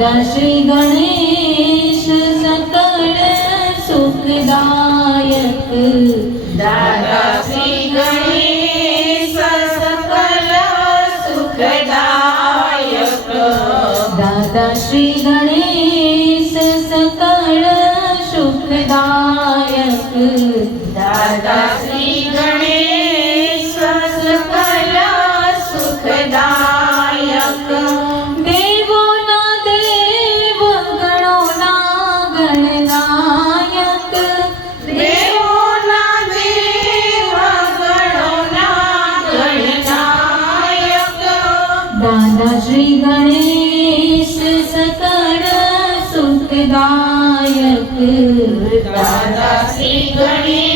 दादा श्री गणेश सकल सुखदायक। दादा श्री गणेश सकल सुखदायक। दादा श्री गणेश सकल सुखदायक। दादा दादा श्री गणेश सकळ सुखदायक दादा श्री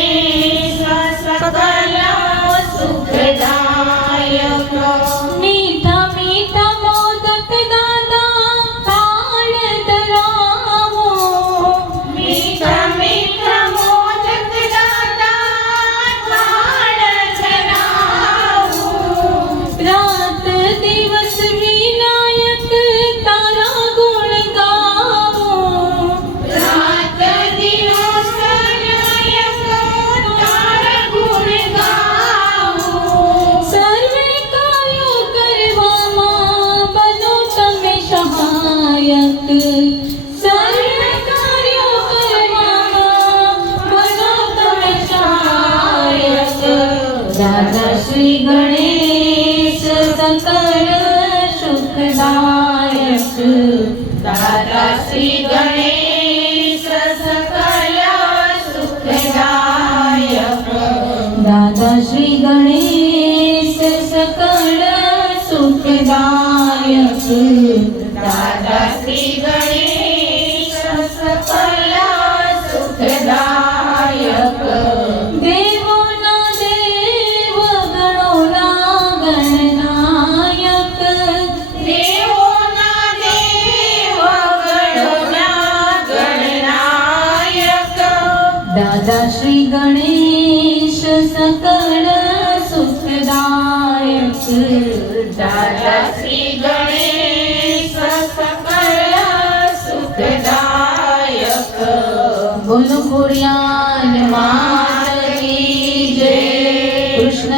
राधा श्री गणेश सकल सुखदायक। दादा श्री गणेश सकल सुखदायक। दादा श्री गणेश सकल सुखदायक। दादा श्री गणेश दादा श्री गणेश सकल सुखदायक। दादा श्री गणेश सकल सुखदायक। भुलुर्यान मा जय। कृष्ण